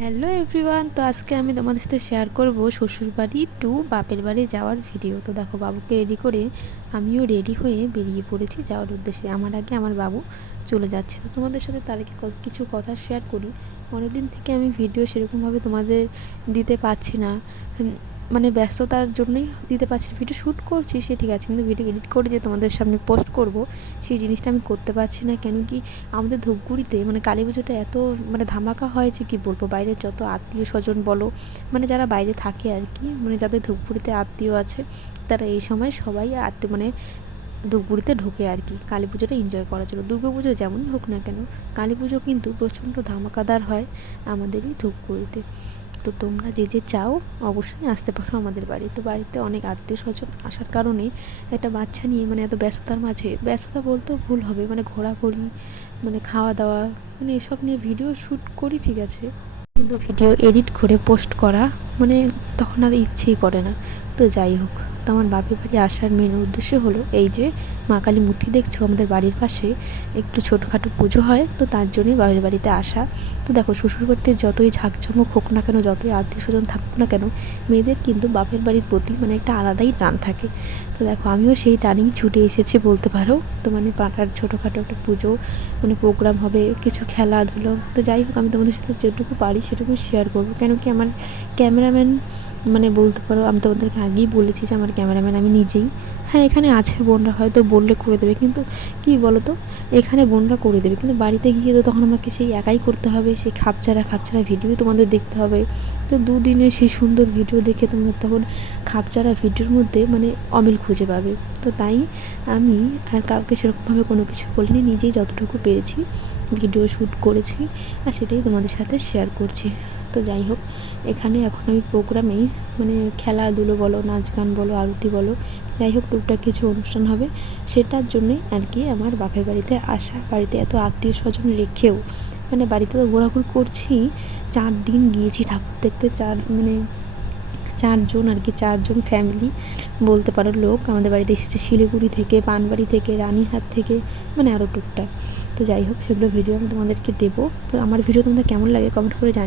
Hello everyone, তো আজকে আমি তোমাদের সাথে শেয়ার করব শ্বশুরবাড়ি টু বাপের বাড়ি যাওয়ার ভিডিও। তো দেখো, বাবুকে রেডি করে আমিও রেডি হয়ে বেরিয়ে পড়েছি যাওয়ার উদ্দেশ্যে। আমার আগে আমার বাবু চলে যাচ্ছে। তো তোমাদের সাথে তার আগে কিছু কথা শেয়ার করি। অনেকদিন থেকে আমি ভিডিও সেরকমভাবে তোমাদের দিতে পারছি না, মানে ব্যস্ততার জন্যই দিতে পারছি না। ভিডিও শ্যুট করছি সে ঠিক আছে, কিন্তু ভিডিও এডিট করে যে তোমাদের সামনে পোস্ট করব সেই জিনিসটা আমি করতে পারছি না। কেন কি, আমাদের ধূপগুড়িতে মানে কালী পুজোটা এত মানে ধামাকা হয় যে কী বলবো। বাইরের যত আত্মীয় স্বজন বলো, মানে যারা বাইরে থাকে আর কি, মানে যাদের ধূপগুড়িতে আত্মীয় আছে, তারা এই সময় সবাই মানে ধূপগুড়িতে ঢোকে আর কি কালী পুজোটা এনজয় করার জন্য। দুর্গা পুজো যেমনই হোক না কেন, কালী পুজো কিন্তু প্রচণ্ড ধামাকাদার হয় আমাদের এই ধূপগুড়িতে। তো তোমরা যে যে চাও অবশ্যই আসতে পারো আমাদের বাড়ি। তো বাড়িতে অনেক আত্মীয় স্বজন আসার কারণে একটা বাচ্চা নিয়ে মানে এত ব্যস্ততার মাঝে, ব্যস্ততা বলতেও ভুল হবে, মানে ঘোরাঘুরি, মানে খাওয়া দাওয়া, মানে এসব নিয়ে ভিডিও শ্যুট করি ঠিক আছে, কিন্তু ভিডিও এডিট করে পোস্ট করা মানে তখন আর ইচ্ছেই করে না। তো যাই হোক, তো আমার বাপের বাড়ি আসার মেন উদ্দেশ্য হলো এই যে মা কালী মূর্তি দেখছো আমাদের বাড়ির পাশে, একটু ছোটোখাটো পুজো হয়, তো তার জন্যই বাপের বাড়িতে আসা। তো দেখো, শ্বশুরবাড়িতে যতই ঝাঁকঝমক হোক না কেন, যতই আত্মীয় স্বজন থাকুক না কেন, মেয়েদের কিন্তু বাপের বাড়ির প্রতি মানে একটা আলাদাই টান থাকে। তো দেখো, আমিও সেই টানেই ছুটে এসেছি বলতে পারো। তো মানে পাড়ার ছোটোখাটো একটা পুজো, মানে প্রোগ্রাম হবে, কিছু খেলাধুলো। তো যাই হোক, আমি তোমাদের সাথে যেটুকু পারি সেটুকু শেয়ার করবো। কেন কি, আমার ক্যামেরাম্যান মানে বলতে পারো, আমি তোমাদেরকে আগেই বলেছি যে আমার ক্যামেরাম্যান আমি নিজেই। হ্যাঁ, এখানে আছে বোনরা, হয়তো বললে করে দেবে, কিন্তু কী বলো তো, এখানে বোনরা করে দেবে, কিন্তু বাড়িতে গিয়ে তো তখন আমাকে সেই একাই করতে হবে, সেই খাপছাড়া ভিডিও তোমাদের দেখতে হবে। তো দুদিনের সেই সুন্দর ভিডিও দেখে তোমরা তখন খাপছাড়া ভিডিওর মধ্যে মানে অমিল খুঁজে পাবে। তো তাই আমি আর কাউকে সেরকমভাবে কোনো কিছু বলিনি, নিজেই যতটুকু পেরেছি ভিডিও শ্যুট করেছি আর সেটাই তোমাদের সাথে শেয়ার করছি। তো যাই হোক, এখানে এখন আমি প্রোগ্রামেই মানে খেলাধুলো বলো, নাচ গান বলো, আরতি বলো, যাই হোক টুকটাক কিছু অনুষ্ঠান হবে, সেটার জন্যই আর কি আমার বাপের বাড়িতে আসা। বাড়িতে এত আত্মীয় স্বজন রেখেও মানে বাড়িতে তো ঘোরাঘুরি করছি, 4 দিন গিয়েছি ঠাকুর দেখতে। মানে 4 জন আর কি, 4 জন ফ্যামিলি বলতে পারো লোক আমাদের বাড়িতে এসেছে, শিলিগুড়ি থেকে, পানবাড়ি থেকে, রানীহাট থেকে, মানে আরও টুকটাক। তো যাই হোক, সেগুলো ভিডিও আমি তোমাদেরকে দেবো। তো আমার ভিডিও তোমাদের কেমন লাগে কমেন্ট করে জানি।